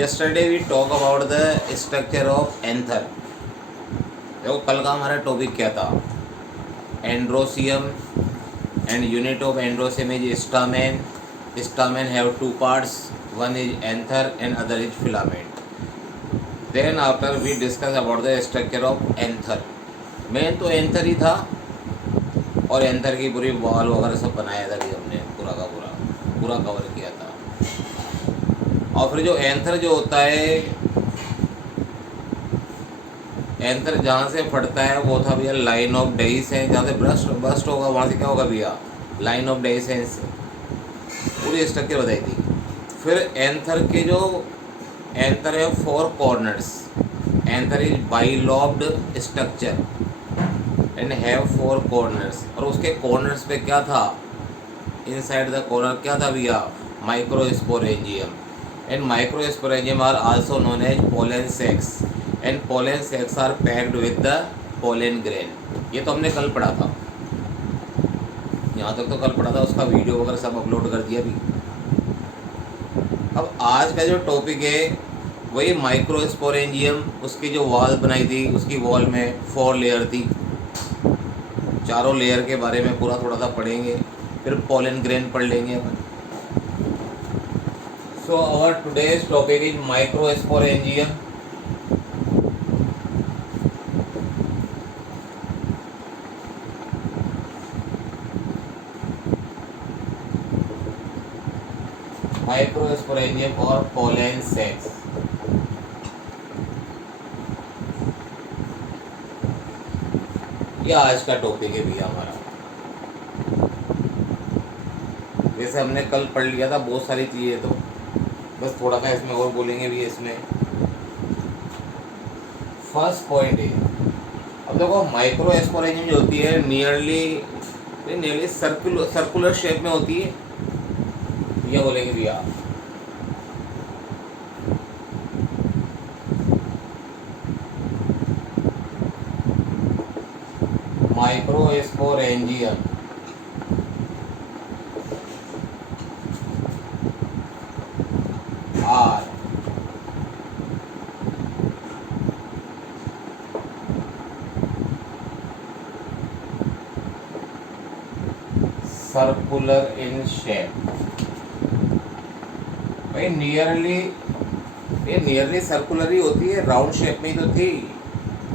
yesterday we talk about the structure of anther। देखो कल का हमारा टॉपिक क्या था, androecium and unit of androecium is stamen. Stamen have two parts, one is anther and other is filament. Then after we discuss about the structure of anther. Main तो anther ही था और एंथर की पूरी wall वगैरह सब बनाया था कि हमने पूरा का पूरा कवर किया था। और फिर जो एंथर जो होता है, एंथर जहाँ से फटता है वो था भैया लाइन ऑफ डेइसेंस। जहाँ से बस्ट होगा वहाँ से क्या होगा भैया, लाइन ऑफ डेइसेंस। पूरी स्ट्रक्चर बताई थी। फिर एंथर के जो एंथर है 4 corners. Anther is bilobed structure and have 4 corners. और उसके कॉर्नर्स पे क्या था, इनसाइड द कॉर्नर क्या था भैया, microsporangium. And microsporangium are also known as pollen sacs and pollen sacs are packed with the pollen grain. ये तो हमने कल पढ़ा था, यहाँ तक तो कल पढ़ा था, उसका वीडियो वगैरह सब अपलोड कर दिया अभी। अब आज का जो टॉपिक है वही माइक्रोस्पोरेंजियम। उसकी जो वॉल बनाई थी, उसकी वॉल में 4 लेयर थी। चारों लेयर के बारे में पूरा थोड़ा सा पढ़ेंगे, फिर पोलन ग्रेन पढ़ लेंगे अपन। So our today's topic is microsporangium. Microsporangium और पोलन सेक्स। ये आज का टॉपिक है भैया हमारा। जैसे हमने कल पढ़ लिया था बहुत सारी चीज़ें, तो बस थोड़ा सा इसमें और बोलेंगे भी। इसमें फर्स्ट पॉइंट है, अब देखो माइक्रोस्पोरेंजियम जो होती है नियरली सर्कुलर शेप में होती है। ये बोलेंगे भैया microsporangium are circular in shape. भाई नियरली सर्कुलर ही होती है, राउंड शेप में ही तो थी,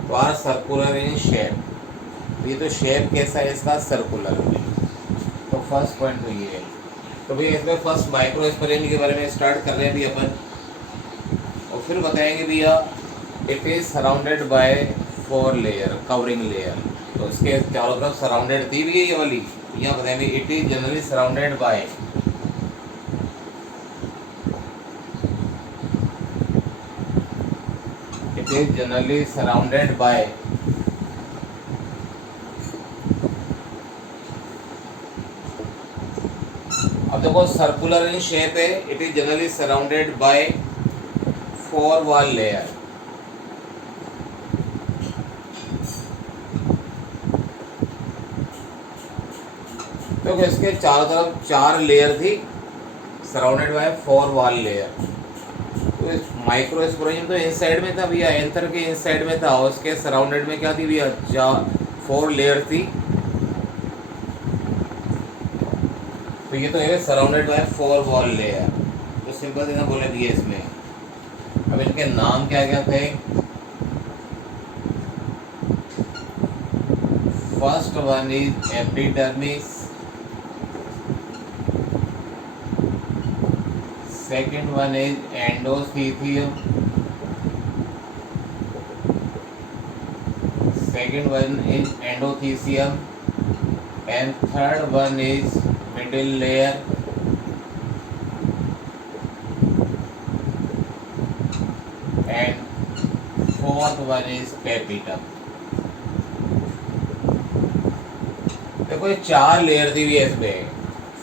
तो आर सर्कुलर इन शेप। ये तो शेप कैसा है इसका, सर्कुलर में। तो फर्स्ट पॉइंट तो ये है। तो भैया इसमें फर्स्ट माइक्रोस्पोरेंजियम के बारे में स्टार्ट कर रहे हैं भी अपन, और फिर बताएंगे भैया it is surrounded by 4 layer, covering layer. तो इसके चारों तरफ सराउंडेड थी भी ये वाली। यहाँ बताएंगे it is generally surrounded bye अब देखो सर्कुलर इन शेप है, it is generally surrounded by 4 wall layer. देखो इसके चारों तरफ 4 लेयर थी, सराउंडेड बाय 4 वॉल लेयर। तो इस माइक्रोस्पोरेंजियम तो इनसाइड में था भैया, एंथर के इनसाइड में था, और उसके सराउंडेड में क्या थी भैया, 4 लेयर थी। तो ये तो है सराउंडेड बाय 4 वॉल लेयर। तो सिंपल देना बोले दिए इसमें। अब इनके नाम क्या क्या थे, first one is epidermis, second one is endothelium, second one is endothecium, and third one is middle layer, and fourth one is tapetum. देखो ये 4 लेयर दी हुई है इसमें।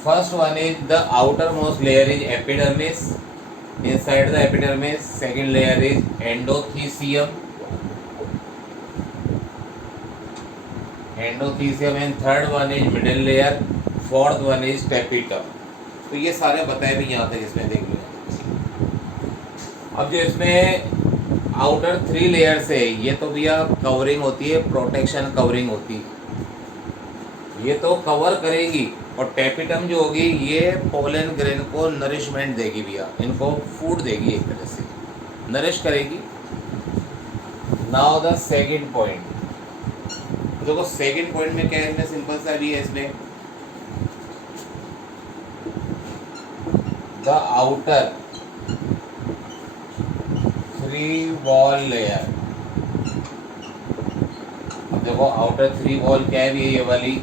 First one is the outermost layer is epidermis, inside the epidermis. Second layer is endothecium, and third one is middle layer, fourth one is tapetum. तो ये सारे बताए भी यहाँ तक, इसमें देख लो। अब जो इसमें आउटर 3 लेयर्स है, ये तो भैया कवरिंग होती है, प्रोटेक्शन कवरिंग होती है, ये तो कवर करेगी। और टेपिटम जो होगी ये पोलन ग्रेन को नरिशमेंट देगी भैया, इनको फूड देगी, एक तरह से नरिश करेगी। नाउ द सेकंड पॉइंट, देखो सेकंड पॉइंट में क्या है, इसमें सिंपल सा भी है, इसमें द आउटर 3 वॉल लेयर। अब देखो आउटर 3 वॉल क्या है, ये वाली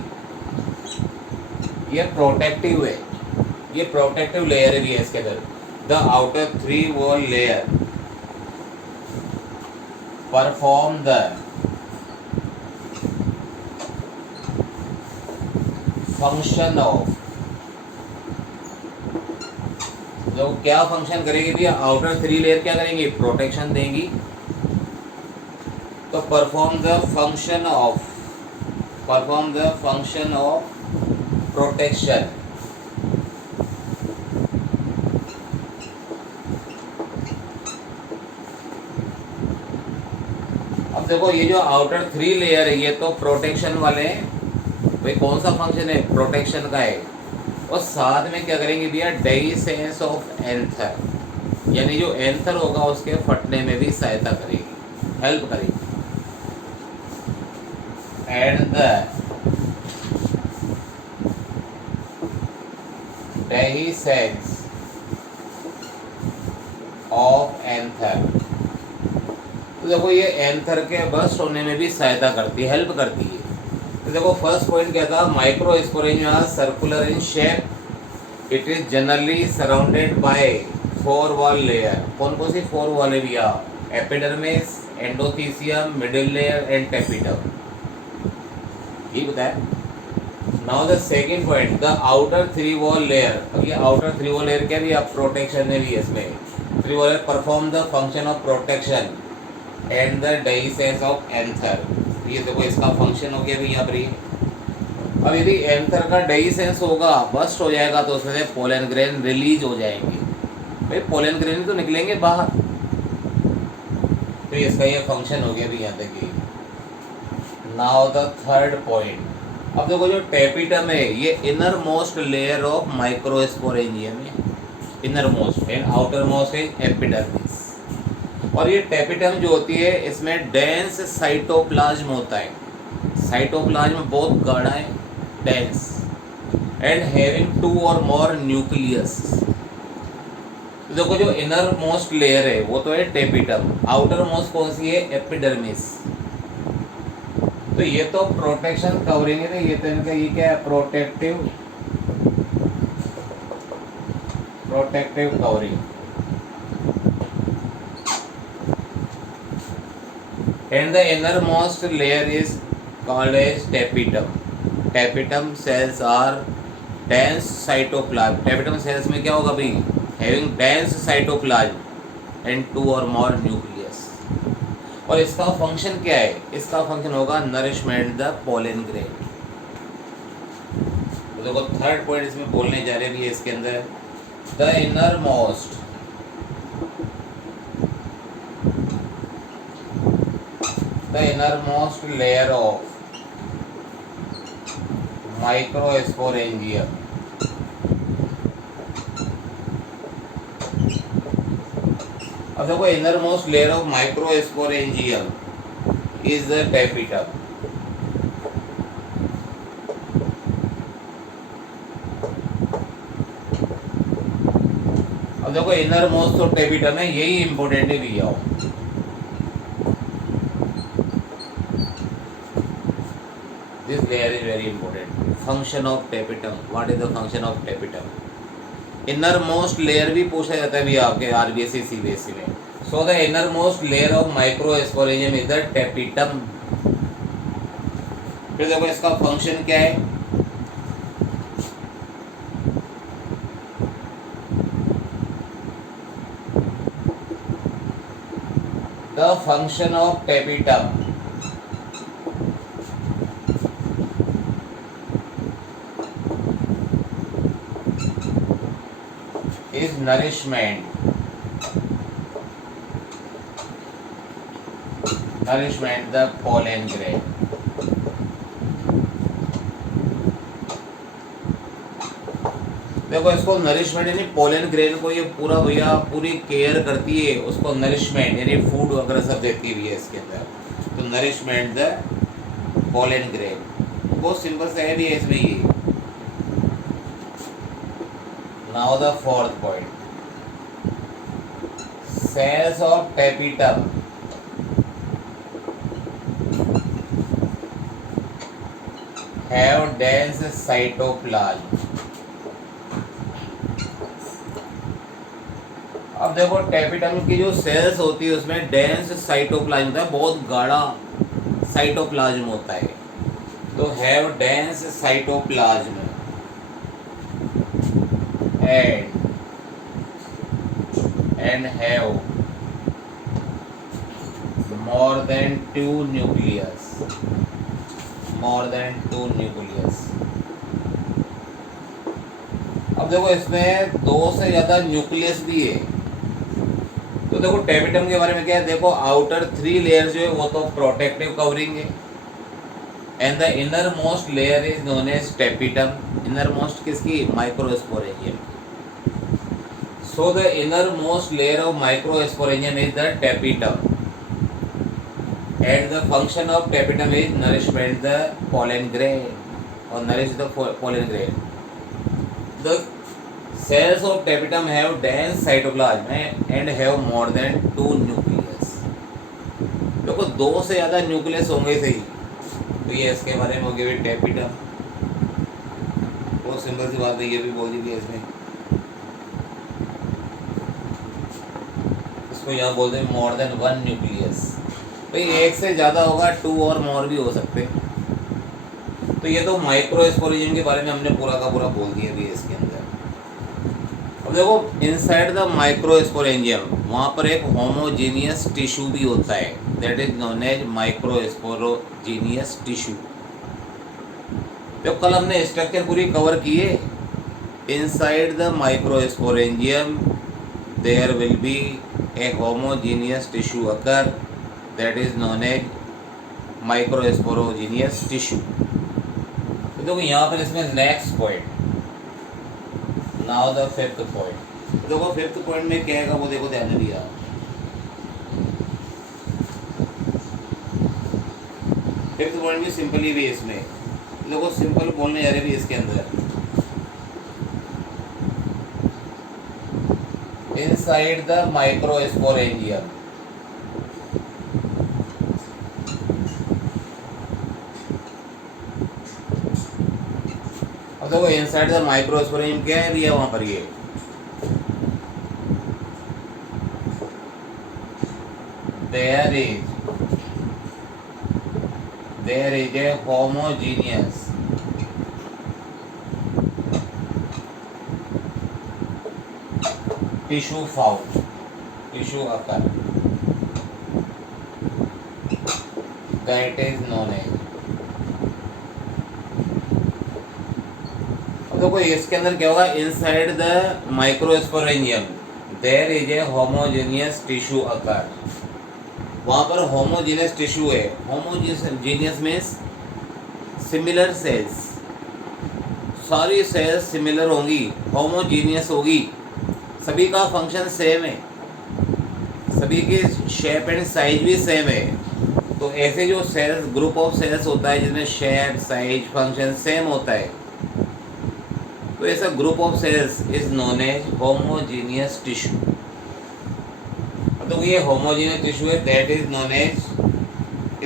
ये प्रोटेक्टिव है, ये प्रोटेक्टिव लेयर है भी है इसके अंदर। The outer 3 wall layer perform the function of, जो क्या फंक्शन करेगी भैया, आउटर 3 लेयर क्या करेंगी, प्रोटेक्शन देंगी। तो perform the function of protection. अब देखो ये जो आउटर 3 लेयर है ये तो प्रोटेक्शन वाले हैं भाई, कौन सा फंक्शन है, प्रोटेक्शन का है। और साथ में क्या करेंगे भैया, डेइसेंस ऑफ एंथर, यानी जो एंथर होगा उसके फटने में भी सहायता करेगी, हेल्प करेगी। And the dehiscence of anther, तो देखो ये एंथर के बस्ट होने में भी सहायता करती है, हेल्प करती है। तो देखो फर्स्ट पॉइंट क्या था, microsporangia circular in shape, it is generally surrounded by 4 wall layer. कौन कौन सी 4 वॉल है भैया, epidermis, endothecium, middle layer and tapetum, ये बताया। Now the second point, the outer 3 wall layer. अब ये आउटर 3 वॉल लेयर क्या भी, आप प्रोटेक्शन में भी है इसमें, 3 wall layer perform the function of protection and the dehiscence of anther. ये देखो इसका फंक्शन हो गया भी यहाँ पर ही। अब यदि एंथर का डेइसेंस होगा, बस्ट हो जाएगा, तो उसमें से पोलन ग्रेन रिलीज हो जाएंगे भाई, पोलन ग्रेन तो निकलेंगे बाहर। तो इसका ये फंक्शन हो गया भी यहाँ तक ही। नाउ द थर्ड पॉइंट, अब देखो जो टेपिटम है ये inner most layer of microsporangium है, inner most and outer most है एपिडर्मिस। और ये टेपिटम जो होती है इसमें डेंस साइटोप्लाज्म होता है, साइटोप्लाज्म बहुत गाढ़ा है, डेंस, एंड हैविंग 2 और मोर न्यूक्लियस। तो देखो जो इनर मोस्ट लेयर है वो तो है टेपिटम, आउटर मोस्ट कौन सी है, एपिडर्मिस। तो ये तो प्रोटेक्शन कवरिंग है ना, ये तो इनका ये क्या है, protective covering. And the innermost layer is called as tapetum. Tapetum cells are dense cytoplasm. Tapetum cells में क्या होगा भाई, having dense cytoplasm and 2 or more nucleus. और इसका फंक्शन क्या है, इसका फंक्शन होगा नरिशमेंट द पोलन ग्रेन। तो देखो थर्ड पॉइंट इसमें बोलने जा रहे भी है इसके अंदर, the innermost layer of microsporangium अब देखो innermost layer of microsporangium is the tapetum। अब देखो innermost तो tapetum है, यही इंपॉर्टेंट है भैया। This layer is very important. Function of tapetum. What is the function of tapetum? Innermost layer भी पूछा जाता है भी आपके RBSc CBSc में। So the innermost layer of microsporangium is the tapetum. फिर देखो इसका फंक्शन क्या है, the function of tapetum is nourishment nourishment the pollen grain. देखो इसको नरिशमेंट यानी पोलन ग्रेन को ये पूरा भैया पूरी केयर करती है, उसको नरिशमेंट यानी फूड वगैरह सब देती भी है इसके अंदर। तो नरिशमेंट द पोलन ग्रेन बहुत सिंपल सा है भी है इसमें ये। Now the fourth point, cells of tapetum have dense cytoplasm. अब देखो टेपिटम की जो सेल्स होती है उसमें डेंस साइटोप्लाज्म होता है, बहुत गाढ़ा साइटोप्लाज्म होता है। तो have dense cytoplasm and have more than two nucleus, more than two nucleus. अब देखो इसमें 2 से ज़्यादा न्यूक्लियस भी है। तो देखो टेपिटम के बारे में क्या है, देखो आउटर 3 लेयर्स जो है वो तो प्रोटेक्टिव कवरिंग है, and the inner most layer is known as tapetum. Inner most किसकी, microsporangium. So the inner most layer of microsporangium is the tapetum and the function of tapetum is nourishment the pollen grain और nourish the pollen grain. The cells of tapetum have dense cytoplasm and have more than 2 nucleus। देखो 2 से ज़्यादा nucleus होंगे सही। तो ये इसके बारे में हो गया टेपिटम, बहुत सिंपल सी बात है, ये भी बोल दी थी इसमें। इसको यहाँ बोलते हैं मोर देन 1 न्यूक्लियस। भाई 1 से ज़्यादा होगा, 2 और मोर भी हो सकते। तो ये तो माइक्रोस्पोरेंजियम के बारे में हमने पूरा का पूरा बोल दिया भी इसके अंदर। अब देखो इनसाइड द माइक्रोस्पोरेंजियम वहाँ पर एक होमोजीनियस टिश्यू भी होता है, that is known as microsporogenous tissue. तो कल हमने स्ट्रक्चर पूरी कवर की है। Inside the microsporangium there will be a homogeneous tissue occur, that is known as microsporogenous tissue. तो देखो यहाँ पर इसमें next point, now the 5th point. देखो 5th पॉइंट में क्या है वो देखो ध्यान दिया। फिफ्थ पॉइंट भी सिंपल ही भी है इसमें। देखो सिंपल बोलने जा रहे भी इसके अंदर, इनसाइड द माइक्रोस्पोरेंजियम देखो इनसाइड द माइक्रोस्पोरेंजियम क्या है भैया, वहां पर ये there is a homogeneous tissue found, tissue occur, that is known as। देखो इसके अंदर क्या होगा, inside the microsporangium there is a homogeneous tissue occur. वहाँ पर होमोजेनियस टिश्यू है। होमोजेनियस मीन्स सिमिलर सेल्स, सारी सेल्स सिमिलर होंगी, होमोजेनियस होगी, सभी का फंक्शन सेम है, सभी की शेप एंड साइज भी सेम है। तो ऐसे जो सेल्स ग्रुप ऑफ सेल्स होता है जिसमें शेप साइज फंक्शन सेम होता है, तो ऐसा group of cells is known as homogeneous tissue. तो ये होमोजीनियस टिश्यू है, that is known as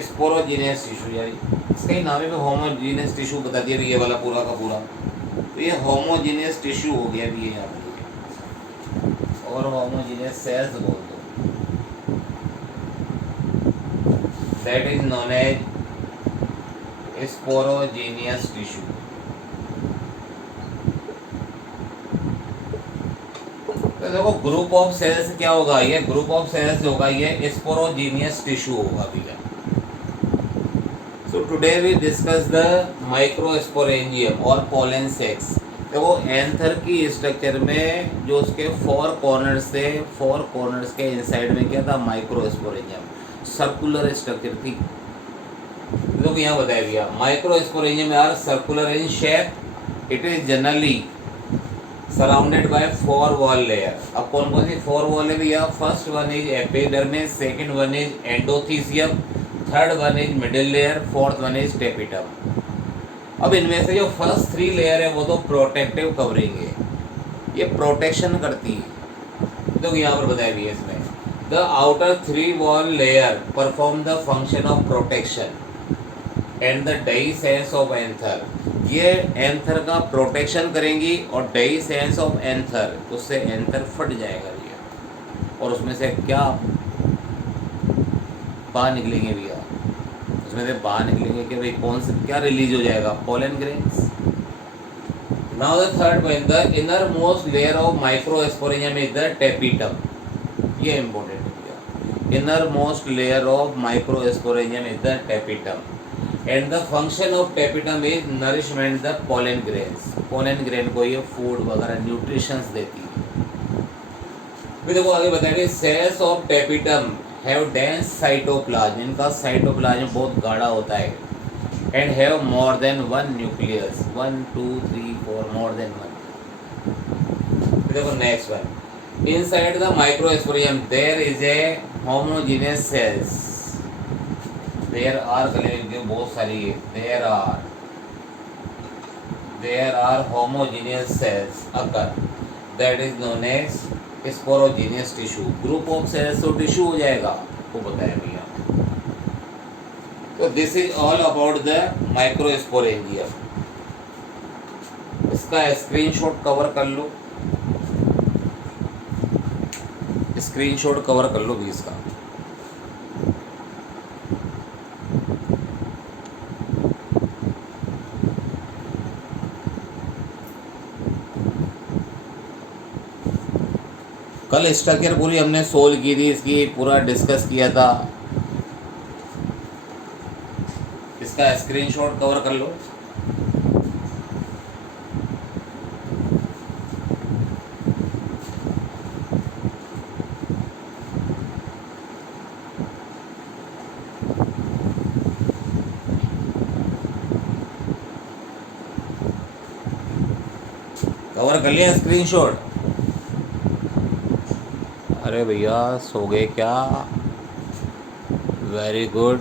sporogenous tissue. यार इसका ही नाम है, होमोजीनियस टिश्यू बता दिया भी ये वाला पूरा का पूरा। तो ये होमोजीनियस टिश्यू हो गया भी ये यहाँ पर, और होमोजीनियस सेल्स बोल दो, that is known as sporogenous tissue. तो देखो ग्रुप ऑफ सेल्स क्या होगा, ये ग्रुप ऑफ सेल्स होगा, ये स्पोरोजीनियस टिश्यू होगा भैया। So today we discuss the microsporangium और पोलन सेक्स। देखो एंथर की स्ट्रक्चर में जो उसके 4 कॉर्नर्स थे, 4 कॉर्नर्स के इनसाइड में क्या था, माइक्रोस्पोरेंजियम। सर्कुलर स्ट्रक्चर थी। देखो यहाँ बताया गया microsporangium are circular in shape, it is generally surrounded by 4 wall layer. अब कौन कौन सी 4 वॉल है भैया? First one is epidermis, second one is endothecium, third one is middle layer, fourth one is tapetum. अब इनमें से जो फर्स्ट 3 लेयर है वो तो प्रोटेक्टिव कवरिंग है, ये प्रोटेक्शन करती है। तो यहाँ पर बताया भी है इसमें the outer 3 wall layer perform the function of protection and the dehiscence of anther. ये एंथर का प्रोटेक्शन करेंगी और डेइसेंस ऑफ एंथर, उससे एंथर फट जाएगा भैया और उसमें से क्या बाहर निकलेंगे भैया? उसमें से बाहर निकलेंगे कि भाई कौन से क्या रिलीज हो जाएगा? Pollen grains. Now the third one, the inner most layer of microsporangium is the tapetum. ये इंपॉर्टेंट है भैया। Inner most layer of microsporangium is the tapetum and the function of tapetum is nourishment the pollen grains. Pollen grain को ये food वगैरह nutritions देती है। फिर देखो आगे बताएंगे cells of tapetum have dense cytoplasm, इनका साइटोप्लाज्म बहुत गाढ़ा होता है and have more than 1 nucleus, 1 2 3 4 more than 1। देखो next one, inside the microsporangium there is a homogeneous cells. There are collective बहुत सारी है, there are homogeneous cells occur that is known as sporogenous tissue. Group of cells तो tissue हो जाएगा, वो बताया भैया। तो this is all about the microsporangium. इसका स्क्रीनशॉट कवर कर लो, स्क्रीनशॉट कवर कर लो भी इसका। कल स्ट्रक्चर पूरी हमने सोल्व की थी, इसकी पूरा डिस्कस किया था। इसका स्क्रीनशॉट कवर कर लो। कवर कर लिया स्क्रीनशॉट? अरे भैया सो गए क्या? Very good.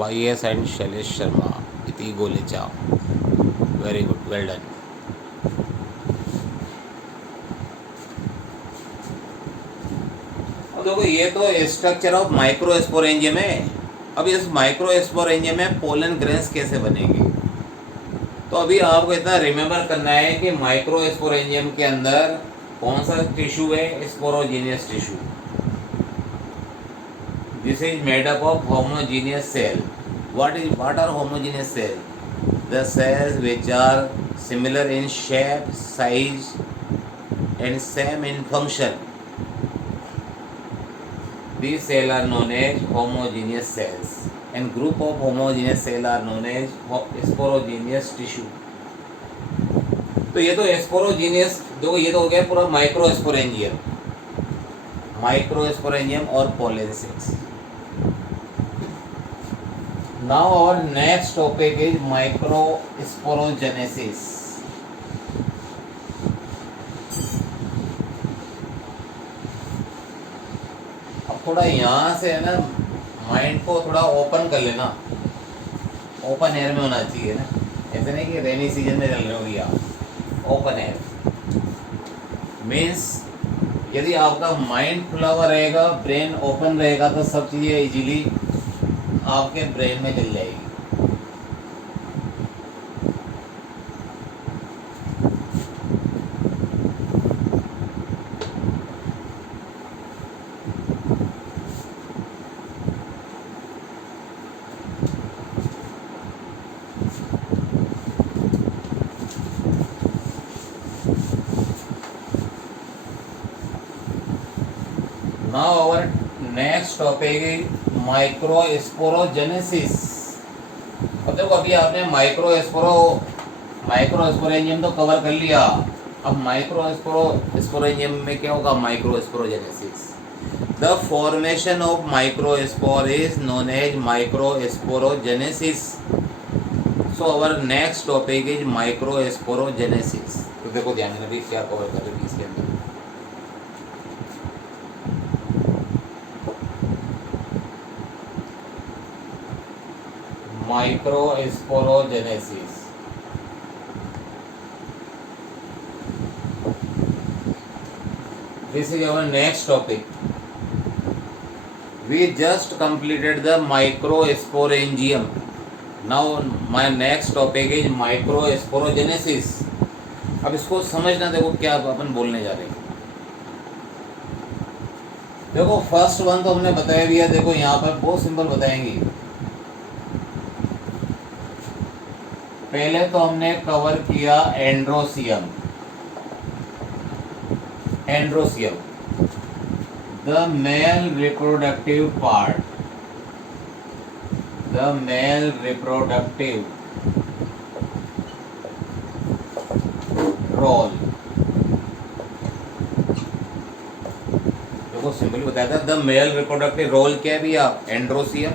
YS and Shailesh Sharma, Iti Golecha, very good, well done. अब देखो ये तो स्ट्रक्चर ऑफ माइक्रोस्पोरेंजियम है। अब इस माइक्रोस्पोरेंजियम में पोलन ग्रेन्स कैसे बनेंगे? तो अभी आपको इतना रिमेम्बर करना है कि माइक्रोस्पोरेंजियम के अंदर कौन सा टिश्यू है? Sporogenous tissue. This is made up of homogeneous cell. what are homogeneous cell? The cells which are similar in shape, size and same in function. These cells are known as homogeneous cells and group of homogeneous cells are known as sporogenous tissue. तो ये तो स्पोरोजेनियस, देखो ये तो हो गया पूरा microsporangium, microsporangium और पोलेंसिस। Now our next topic is microsporogenesis. अब थोड़ा यहाँ से है ना माइंड को थोड़ा ओपन कर लेना, ओपन एयर में होना चाहिए ना, ऐसे नहीं कि रेनी सीजन में चल रहे हो भैया। ओपन एयर मीन्स यदि आपका माइंड खुला हुआ रहेगा, ब्रेन ओपन रहेगा तो सब चीज़ें इजीली आपके ब्रेन में चल जाएगी। Now our next topic is microsporogenesis. अब देखो अभी आपने माइक्रोस्पोरेंजियम तो कवर कर लिया, अब माइक्रोस्पोरेंजियम में क्या होगा, microsporogenesis. The formation of microspore is known as microsporogenesis. So our next topic is microsporogenesis. तो देखो ध्यान देना भी क्या कवर कर रहे हैं इसके अंदर। Microsporogenesis, this is our next topic. We just completed the microsporangium. Now my next topic is microsporogenesis. अब इसको समझना, देखो क्या अपन बोलने जा रहे हैं। देखो फर्स्ट वन तो हमने बताया भी है, देखो यहाँ पर बहुत सिंपल बताएंगे। पहले तो हमने कवर किया androecium. Androecium, the male reproductive part, the male reproductive role। देखो सिंपली बताया था, the male reproductive role क्या है भैया, androecium.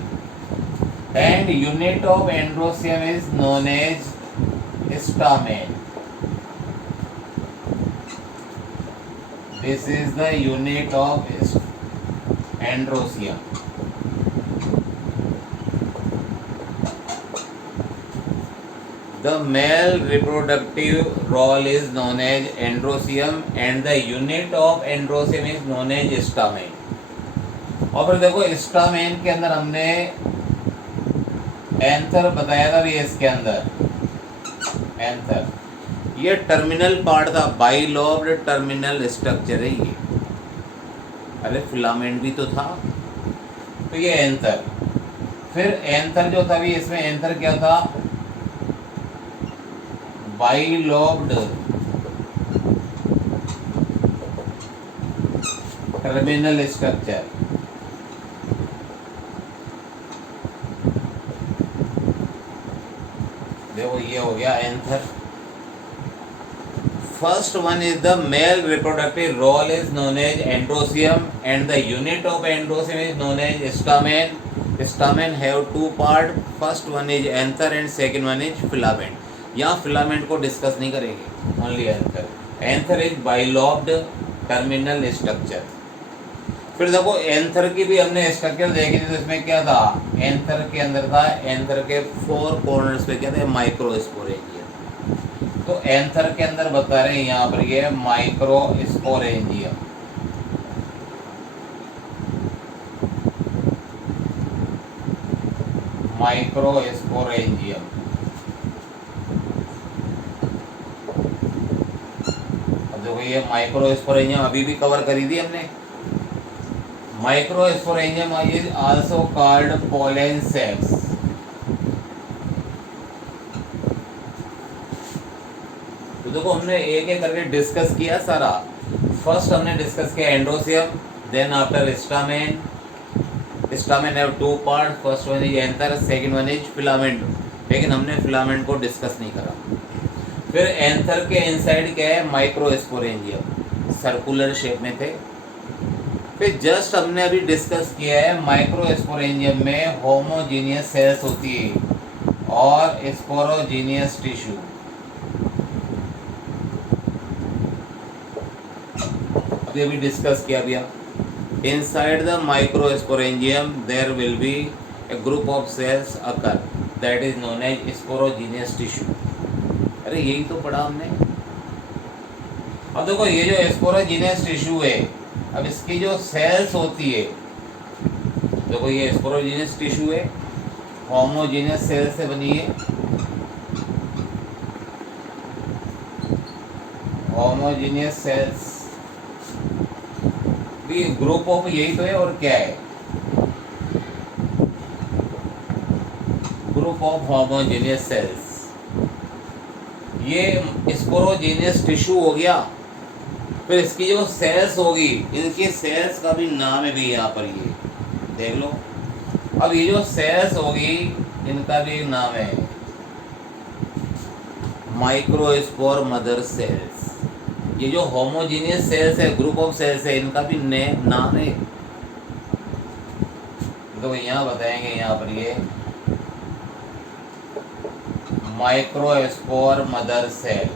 And unit of androecium is known as stamen। This is the unit of androsium। The male reproductive role is known as androsium and the unit of androsium is known as stamen। और फिर देखो stamen के अंदर हमने anther बताया था भी, इसके अंदर एंथर ये टर्मिनल पार्ट था, बाइलोब्ड टर्मिनल स्ट्रक्चर है ये। अरे फिलामेंट भी तो था, तो ये एंथर। फिर एंथर जो था भी, इसमें एंथर क्या था, बाइलोब्ड टर्मिनल स्ट्रक्चर। देखो ये हो गया anther. First one is the male reproductive role is known as androsium and the unit of androsium is known as stamen। Stamen have two part, first one is anther and second one is filament। यहाँ filament को discuss नहीं करेंगे, only anther। Anther is bilobed terminal structure। फिर देखो anther की भी हमने structure देखी थी, तो इसमें क्या था, एंथर के अंदर था, एंथर के 4 कॉर्नर्स पे क्या थे, माइक्रोस्पोरेंजियम। तो एंथर के अंदर बता रहे हैं यहाँ पर ये माइक्रोस्पोरेंजियम। माइक्रोस्पोरेंजियम, अब देखो ये माइक्रोस्पोरेंजियम अभी भी कवर करी थी हमने। Microsporangium is also called pollen sacs. देखो हमने एक एक करके डिस्कस किया सारा। फर्स्ट हमने डिस्कस किया androecium, then after stamen. Stamen have 2 part, first one is anther, second one is filament. लेकिन हमने फिलामेंट को डिस्कस नहीं करा। फिर एंथर के इनसाइड क्या है, माइक्रोस्पोरेंजियम, सर्कुलर शेप में थे। फिर जस्ट हमने अभी डिस्कस किया है माइक्रोस्पोरेंजियम में होमोजीनियस सेल्स होती है और स्पोरोजीनियस टिश्यू। अभी अभी डिस्कस किया भैया। Inside the microsporangium there will be a group of cells occur that is known as sporogenous tissue. अरे यही तो पढ़ा हमने। अब देखो ये जो स्पोरोजीनियस टिश्यू है, अब इसकी जो सेल्स होती है, देखो ये स्पोरोजीनियस टिश्यू है, होमोजीनियस सेल से बनी है। होमोजीनियस सेल्स भी ग्रुप ऑफ यही तो है, और क्या है, ग्रुप ऑफ होमोजीनियस सेल्स। ये स्पोरोजीनियस टिश्यू हो गया। फिर इसकी जो सेल्स होगी, इनके सेल्स का भी नाम है भी यहाँ पर, ये देख लो। अब ये जो सेल्स होगी, इनका भी नाम है माइक्रोस्पोर मदर सेल्स। ये जो होमोजीनियस सेल्स है, ग्रुप ऑफ सेल्स है, इनका भी नाम है, तो यहाँ बताएंगे यहाँ पर ये microspore mother cell,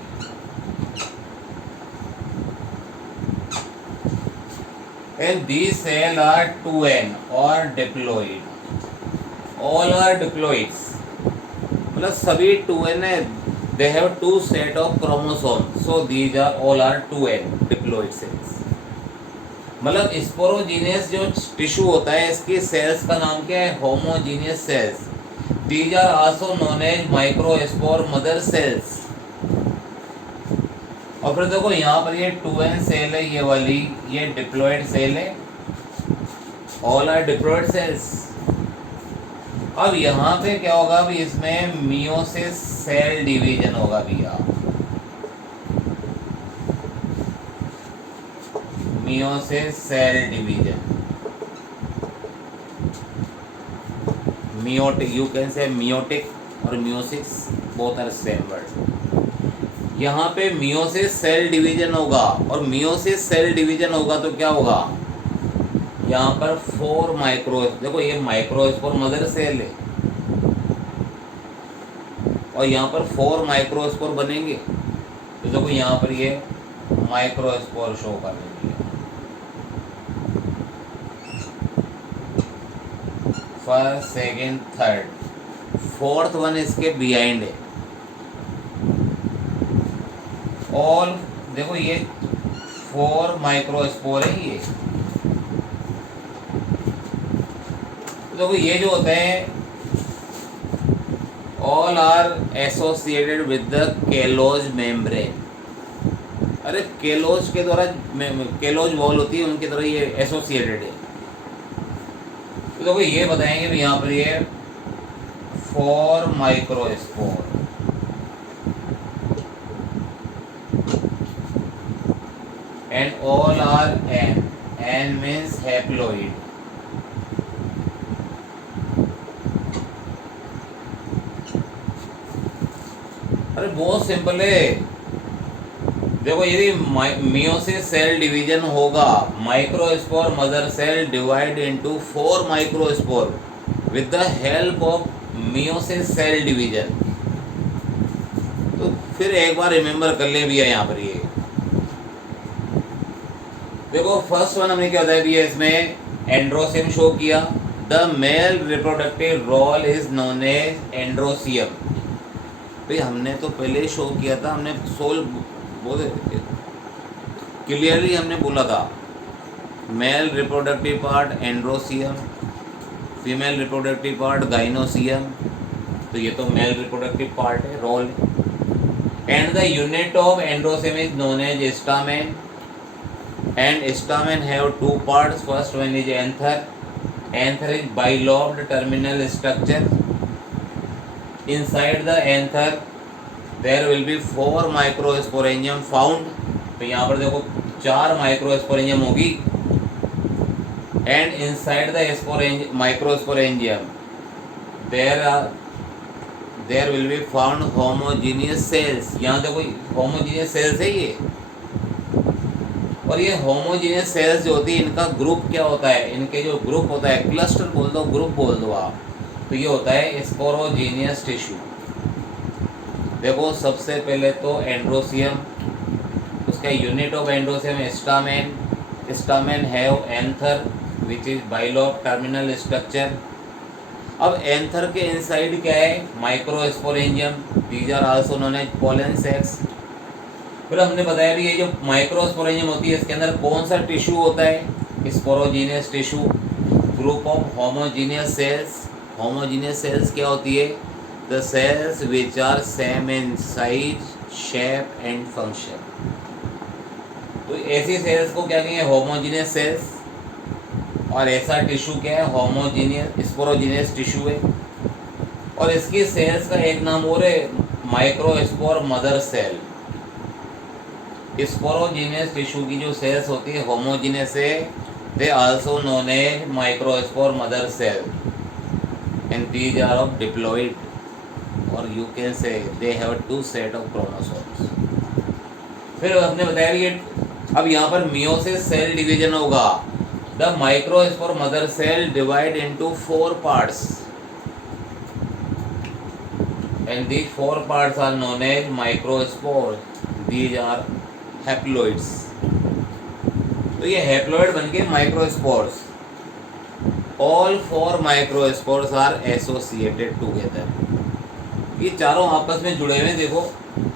and these cells are 2n or diploid, all are diploids, मतलब सभी 2n है, they have two set of chromosomes, so these are all are 2n diploid cells। मतलब स्पोरोजीनियस जो टिश्यू होता है इसकी सेल्स का नाम क्या है, homogeneous cells. These are also known as microspore mother cells. और फिर देखो यहाँ पर ये 2n सेल है, ये वाली ये डिप्लॉयड सेल है, ऑल आर डिप्लॉयड सेल्स। अब यहाँ पे क्या होगा, अभी इसमें मियोसिस सेल डिवीजन होगा भैया, meiosis cell division, meiotic, you can say meiotic और meiosis both are same word. यहाँ पे मियोसिस सेल डिवीजन होगा, और मियोसिस सेल डिवीजन होगा तो क्या होगा, यहाँ पर 4 माइक्रो, देखो ये माइक्रोस्पोर मदर सेल है और यहाँ पर 4 माइक्रोस्पोर बनेंगे, तो देखो यहाँ पर ये माइक्रोस्पोर शो करेंगे। First, second, third, fourth one इसके बिहाइंड है। ऑल देखो ये 4 माइक्रोस्पोर है ये। देखो ये जो होते हैं all are associated with the callose membrane. अरे केलोज के द्वारा, केलोज वॉल होती है उनके द्वारा ये एसोसिएटेड है। तो देखो ये बताएंगे भी यहाँ पर ये 4 microspore, and all are n, n means haploid. अरे बहुत सिंपल है, देखो यदि मियोसिस सेल डिवीजन होगा, microspore mother cell divide into 4 microspore with the help of meiosis cell division. तो फिर एक बार रिमेम्बर कर ले भैया यहाँ पर ये देखो फर्स्ट वन हमने क्या बताया भैया, इसमें एंड्रोसियम शो किया। The male reproductive whorl is known as androecium. भाई हमने तो पहले ही शो किया था, हमने बहुत क्लियरली हमने बोला था, male reproductive part androecium, female reproductive part gynoecium. तो ये तो मेल रिप्रोडक्टिव पार्ट है, whorl. And the unit of androecium is known as stamen, and stamen have 2 parts. First one is anther, anther is bilobed terminal structure. Inside the anther there will be 4 microsporangium found। तो यहाँ पर देखो 4 microsporangium होगी। And inside the microsporangium there will be found homogeneous cells। यहाँ देखो homogeneous cells है ये, और ये homogeneous cells जो होती है इनका ग्रुप क्या होता है, इनके जो ग्रुप होता है, क्लस्टर बोल दो, ग्रुप बोल दो आप, तो ये होता है स्पोरोजीनियस टिश्यू। देखो सबसे पहले तो एंड्रोसियम, उसका unit of androecium stamen, stamen have anther which is bilobe terminal structure. अब एंथर के इनसाइड क्या है, microsporangium, these are also known as pollen sacs. फिर हमने बताया भी ये जो माइक्रोस्पोरेंजियम होती है इसके अंदर कौन सा टिश्यू होता है, sporogenous tissue. Group of homogeneous cells, homogeneous cells क्या होती है, the cells which are same in size, shape and function. तो ऐसी सेल्स को क्या कहेंगे, होमोजीनियस सेल्स। और ऐसा टिश्यू क्या है, होमोजीनियस स्पोरोजीनियस टिश्यू है। और इसकी सेल्स का एक नाम और है microspore mother cell. Sporogenous tissue की जो सेल्स होती है होमोजीनियस है, they also known as microspore mother cell, and these are of diploid, or you can say they have 2 set of chromosomes। फिर हमने बताया कि अब यहाँ पर मियोसिस सेल डिवीजन होगा। The microspore mother cell divide into 4 parts and these 4 parts are known as microspores. These are haploids. तो ये हैप्लॉइड बन के microspores. All 4 microspores are associated together. ये चारों आपस में जुड़े हुए हैं। देखो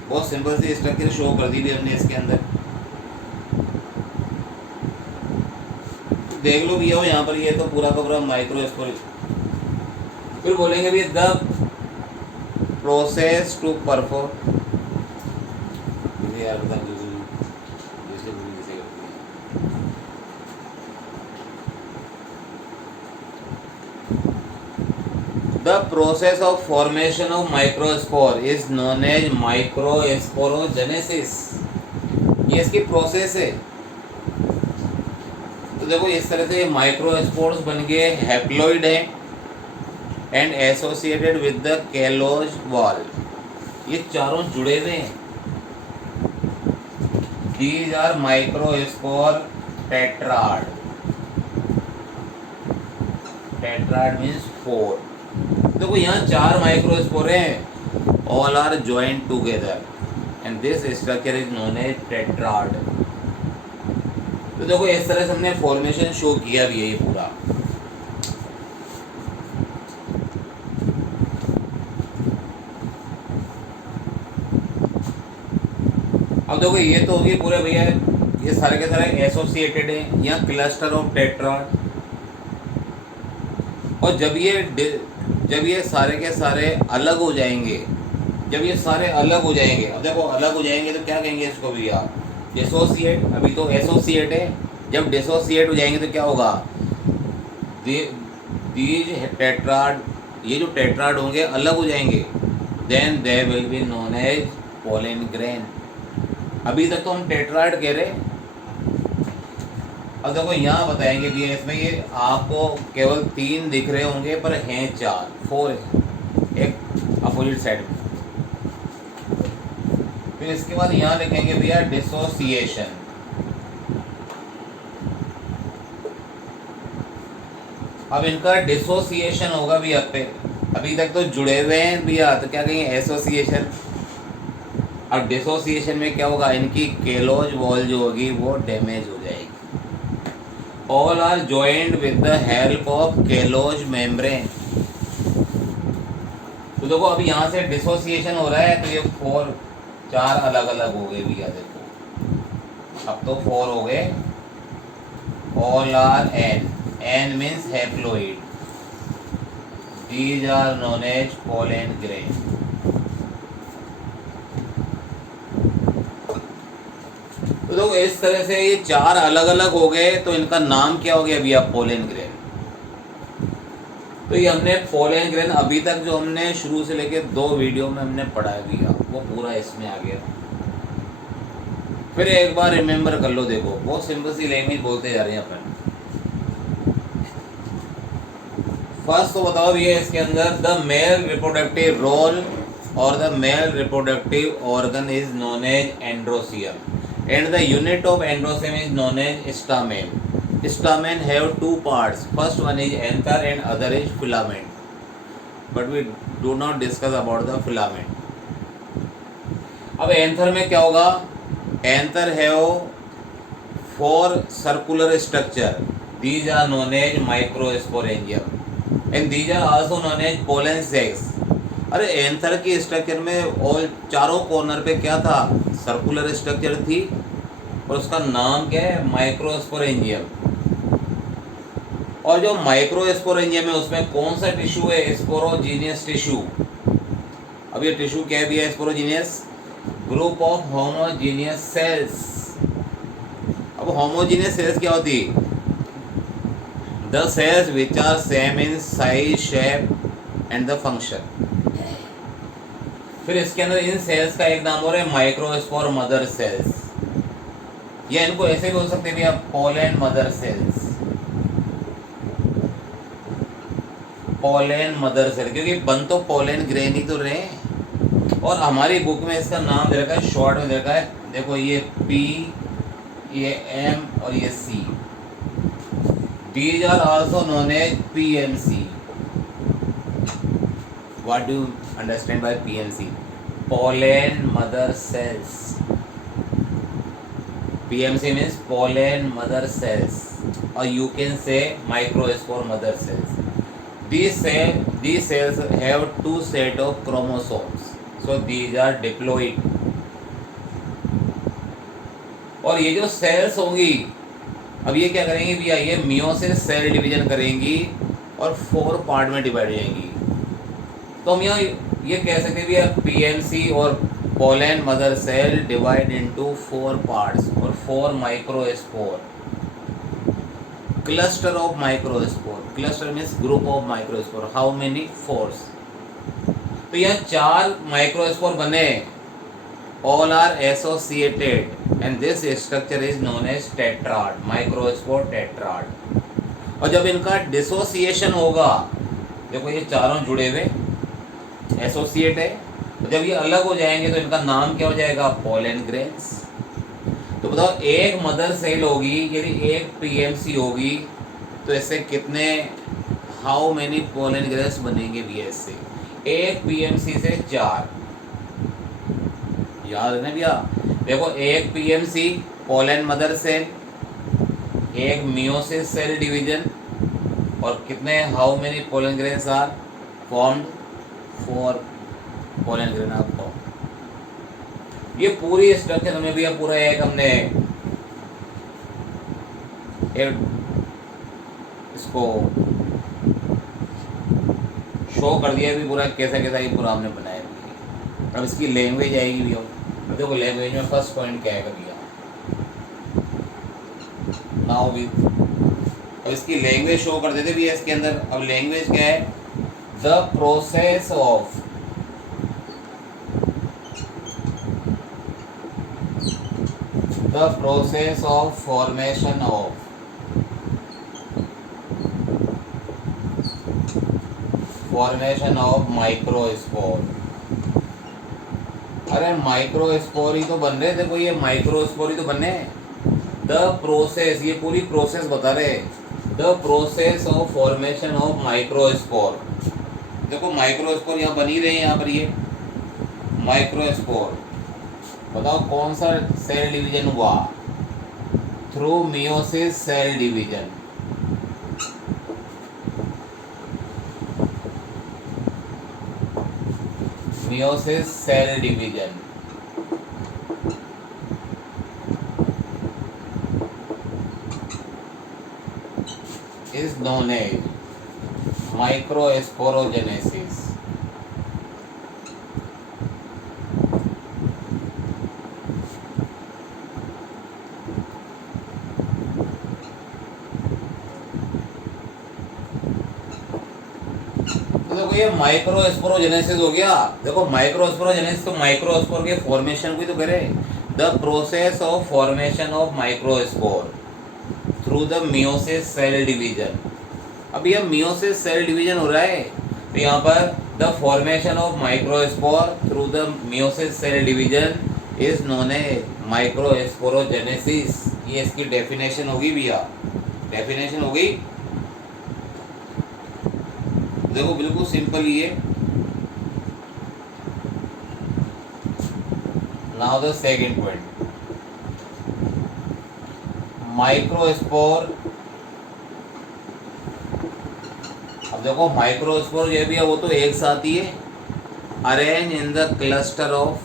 बहुत सिंपल सी स्ट्रक्चर शो कर दी भी हमने इसके अंदर। देख लो भैया यहाँ पर, ये तो पूरा का पूरा माइक्रोस्पोर। फिर बोलेंगे भी the process to perform. The process of formation of microspore is known as microsporogenesis. ये इसकी प्रोसेस है। तो देखो इस तरह से माइक्रोस्पोर्स बन गए, हैप्लॉइड है and associated with the callose wall. ये चारों जुड़े हुए हैं। These are microspore tetrad. Tetrad means 4. देखो यहाँ 4 माइक्रोस्पोर हैं। All are joint together and this structure is known as tetrad. तो देखो इस तरह से हमने फॉर्मेशन शो किया भी है ये पूरा। अब देखो ये तो होगी पूरे भैया, ये सारे के सारे एसोसिएटेड हैं। यहाँ क्लस्टर ऑफ टेट्राड। और जब ये सारे के सारे अलग हो जाएंगे, जब ये सारे अलग हो जाएंगे, अब देखो अलग हो जाएंगे तो क्या कहेंगे इसको भैया? डिसोसिएट। अभी तो एसोसिएट है। जब डिसोसिएट हो जाएंगे तो क्या होगा? दीज टेट्राड, ये जो टेट्राड होंगे अलग हो जाएंगे। Then they will be known as pollen grain. अभी तक तो हम टेट्राड कह रहे। अब देखो यहाँ बताएंगे भी इसमें ये आपको केवल 3 दिख रहे होंगे पर हैं 4 है एक अपोजिट साइड में। फिर इसके बाद यहाँ लिखेंगे भैया डिसोसिएशन। अब इनका डिसोसिएशन होगा भी अब पे। अभी तक तो जुड़े हुए हैं भैया, तो क्या कहेंगे? एसोसिएशन। अब डिसोसिएशन में क्या होगा? इनकी केलोज वॉल जो होगी वो डैमेज हो जाएगी। All are joined with the help of callose membrane. तो देखो अभी यहाँ से डिसोसिएशन हो रहा है तो ये 4 अलग अलग हो गए भैया। देखो अब तो 4 हो गए। All are N. N means haploid. These are known as pollen grain. तो देखो इस तरह से ये 4 अलग अलग हो गए तो इनका नाम क्या हो गया भैया? Pollen grain. तो ये हमने पोलन ग्रेन अभी तक जो हमने शुरू से लेके 2 वीडियो में हमने पढ़ाया भैया वो पूरा इसमें आ गया। फिर एक बार रिमेम्बर कर लो। देखो बहुत सिंपल सी लैंग्वेज बोलते जा रहे हैं अपन। फर्स्ट तो बताओ भैया इसके अंदर द मेल रिप्रोडक्टिव रोल और the male reproductive organ is known as androecium and the unit of androsem is known as stamen. Stamen have 2 parts. First one is anther and other is filament. But we do not discuss about the filament. अब anther में क्या होगा? Anther have 4 circular structure. These are known as microsporangium and these are also known as pollen sacs. अरे anther की structure में और चारों corner पे क्या था? सर्कुलर स्ट्रक्चर थी और उसका नाम क्या है? माइक्रोस्पोरेंजियम। और जो माइक्रोस्पोरेंजियम है उसमें कौन सा टिश्यू है? Sporogenous tissue. अब ये टिश्यू क्या है भैया? Sporogenous group of homogeneous cells. अब होमोजीनियस सेल्स क्या होती? The cells which are same in size, shape and the function. फिर इसके अंदर इन सेल्स का एक नाम हो रहा है माइक्रोस्पोर मदर सेल्स, या इनको ऐसे भी बोल सकते हैं भैया pollen mother cells. Pollen mother cell, क्योंकि बन तो पोलन ग्रेन ही तो रहे। और हमारी बुक में इसका नाम दे रखा है, शॉर्ट में दे रखा है देखो ये P, ये M और ये C, these are also known as PMC. What do you understand by PMC? Pollen mother cells. PMC means pollen mother cells, or you can say microspore mother cells. These cells have two set of chromosomes, so these are diploid. और ये जो sales होंगी, अब ये क्या करेंगी भैया, ये मियोसिस सेल डिवीजन करेंगी और 4 पार्ट में डिवाइड हो जाएंगी। तो हम यहाँ ये कह सकते हैं भैया पीएमसी और pollen mother cell divide into 4 parts और 4 microspore, cluster of microspore. Cluster means group of microspore. How many? 4। तो यहाँ 4 माइक्रोस्पोर बने, all are associated and this structure is known as tetrad, microspore tetrad. और जब इनका dissociation होगा, देखो ये चारों जुड़े हुए एसोसिएट है, तो जब ये अलग हो जाएंगे तो इनका नाम क्या हो जाएगा? Pollen grains. तो बताओ एक मदर सेल होगी, यदि एक पीएमसी होगी तो इससे कितने, हाउ मेनी पोलन ग्रेन्स बनेंगे भैया इससे? एक पीएमसी से 4, याद है ना भैया? देखो एक पीएमसी पोलन मदर सेल, एक मियोसिस सेल डिवीजन, और कितने, how many pollen grains are formed? 4 pollen grain are formed. ये पूरी स्ट्रक्चर में भी पूरा एक हमने एक इसको शो कर दिया भी पूरा, कैसा कैसा ये पूरा हमने बनाया भी। अब इसकी लैंग्वेज आएगी भी। अब देखो लैंग्वेज में फर्स्ट पॉइंट क्या आएगा भैया, नाउ भी। अब इसकी लैंग्वेज शो कर देते भी है इसके अंदर। अब लैंग्वेज क्या है? The process of formation of microspore. अरे माइक्रोस्पोर ही तो बन रहे, देखो ये माइक्रोस्पोर ही तो बने। द प्रोसेस, ये पूरी प्रोसेस बता रहे, the process of formation of microspore. देखो माइक्रोस्पोर यहाँ बनी रहे हैं, यहाँ पर ये माइक्रोस्पोर। बताओ कौन सा सेल डिवीजन हुआ? Through meiosis cell division. Meiosis cell division is known as microsporogenesis. तो देखो ये माइक्रोस्पोरोजेनेसिस हो गया। देखो माइक्रोस्पोरोजेनेसिस तो माइक्रोस्पोर के फॉर्मेशन को तो करे, the process of formation of microspore through the meiosis cell division. अब यह मियोसिस सेल डिवीजन हो रहा है, तो यहाँ पर the formation of microspore through the meiosis cell division is known as microsporogenesis. ये इसकी डेफिनेशन होगी भैया, डेफिनेशन होगी। देखो बिल्कुल सिंपल ही है। Now the second point, microspore. अब देखो माइक्रोस्पोर ये भी है, वो तो एक साथ ही है, arrange in the cluster of,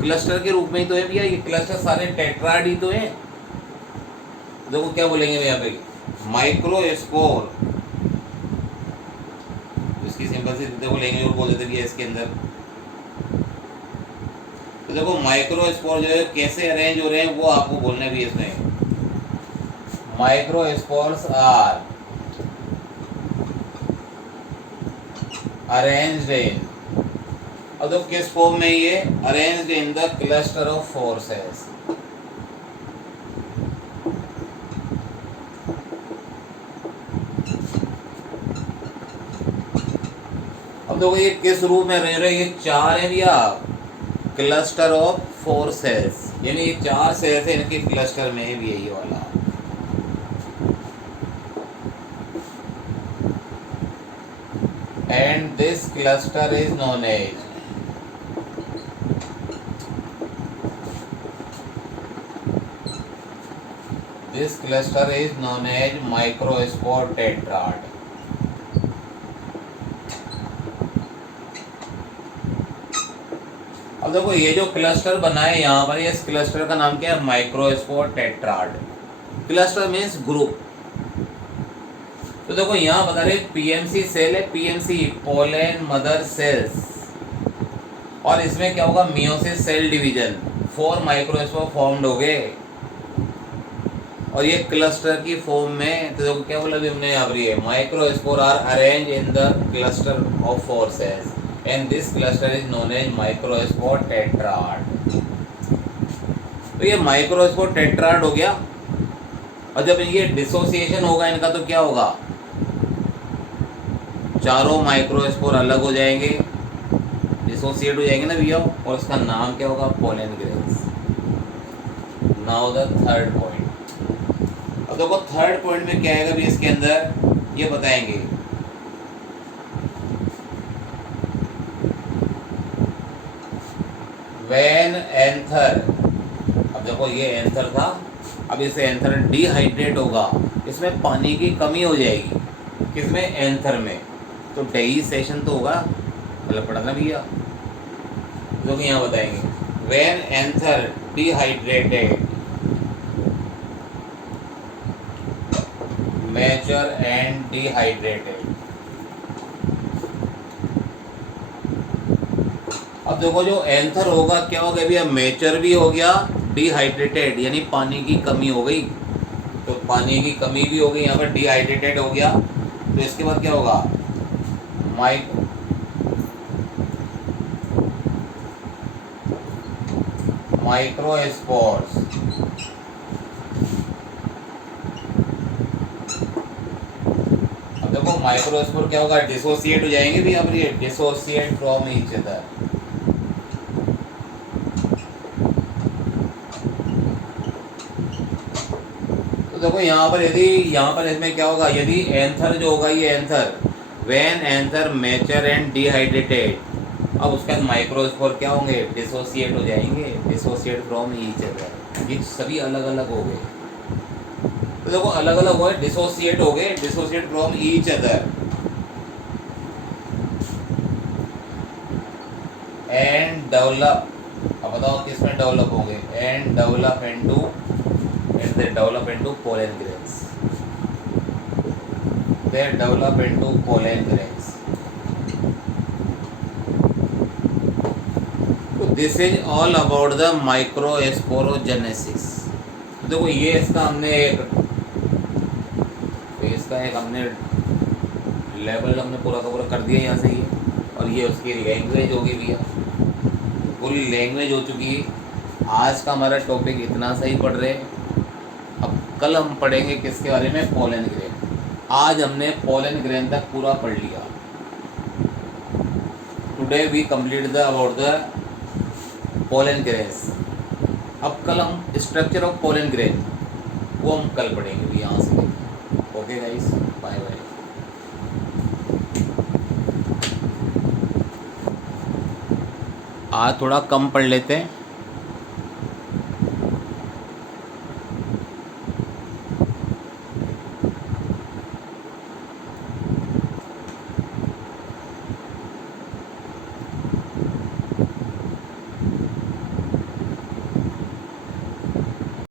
cluster के रूप में ही तो है भैया, ये क्लस्टर सारे टेट्राड ही तो है। देखो क्या बोलेंगे भैया पे, माइक्रोस्पोर, इसकी सिंपल सी देखो लैंग्वेज बोल देते भैया इसके अंदर। तो देखो माइक्रोस्पोर जो है कैसे अरेंज हो रहे हैं वो आपको बोलना भी इसमें। माइक्रोस्पोर्स आर अरेंज्ड इन, अब देखो किस फॉर्म में ये arranged in the cluster of forces. अब देखो ये किस रूप में रह रहे हैं, ये 4 है भैया, क्लस्टर ऑफ फोर्सेस। यानी ये 4 सेल्स है, इनके क्लस्टर में भी यही वाला। And this cluster is known as microspore tetrad. अब देखो ये जो क्लस्टर बना है यहाँ पर, इस क्लस्टर का नाम क्या है? Microspore tetrad. Cluster means group. तो देखो यहाँ बता रहे पीएमसी सेल है, पीएमसी पोलन मदर सेल्स, और इसमें क्या होगा? Meiosis cell division, 4 microspore formed हो गए और ये क्लस्टर की फॉर्म में। तो देखो क्या बोला अभी हमने यहाँ पर, ये microspore are arrange in the cluster of 4 cells and this cluster is known as microspore tetrad. तो ये माइक्रोस्पोर टेट्राड हो गया। और जब ये डिसोसिएशन होगा इनका तो क्या होगा? चारों माइक्रोस्पोर अलग हो जाएंगे, डिसोसिएट हो जाएंगे ना भैया, और उसका नाम क्या होगा? Pollen grains. Now the third point. अब देखो थर्ड पॉइंट में क्या आएगा भी इसके अंदर, ये बताएंगे। व्हेन एंथर, अब देखो ये एंथर था, अब इसे एंथर डिहाइड्रेट होगा, इसमें पानी की कमी हो जाएगी। किसमें? एंथर में। तो डेहीसेशन तो होगा, मतलब पढ़ना भैया, जो कि यहाँ बताएंगे। When anther dehydrated mature and dehydrated. अब देखो जो एंथर होगा क्या हो गया भैया? मैच्योर भी हो गया, डिहाइड्रेटेड यानी पानी की कमी हो गई, तो पानी की कमी भी हो गई यहाँ पर, डिहाइड्रेटेड हो गया। तो इसके बाद क्या होगा? माइक्रोस्पोर्स। अब देखो माइक्रोस्पोर क्या होगा? डिसोसिएट हो जाएंगे भी यहाँ पर, ये डिसोसिएट फ्रॉम ईच अदर। देखो यहाँ पर, यदि यहाँ पर इसमें क्या होगा? यदि एंथर जो होगा, ये anther, when anther mature and dehydrated, अब उसके बाद माइक्रोस्पोर क्या होंगे? डिसोसिएट हो जाएंगे, डिसोसिएट फ्रॉम ईच अदर। ये सभी अलग अलग हो गए। तो देखो अलग अलग हुए, डिसोसिएट हो गए, dissociate from each other and develop. अब बताओ किसमें डेवलप होंगे? And develop into, they develop into pollen grains. They develop into pollen grains. So this is all about the microsporogenesis. देखो ये इसका हमने एक, तो इसका एक हमने लेवल हमने पूरा का पूरा कर दिया यहाँ से ये, और ये उसकी लैंग्वेज होगी भैया, पूरी लैंग्वेज हो चुकी है। आज का हमारा टॉपिक इतना सही पढ़ रहे हैं। अब कल हम पढ़ेंगे किसके बारे में? Pollen grain. आज हमने पोलन ग्रेन तक पूरा पढ़ लिया। Today we complete the about the pollen grains. अब कल हम स्ट्रक्चर ऑफ पोलन ग्रेन वो हम कल पढ़ेंगे भी यहाँ से। Okay guys, bye bye. आज थोड़ा कम पढ़ लेते हैं।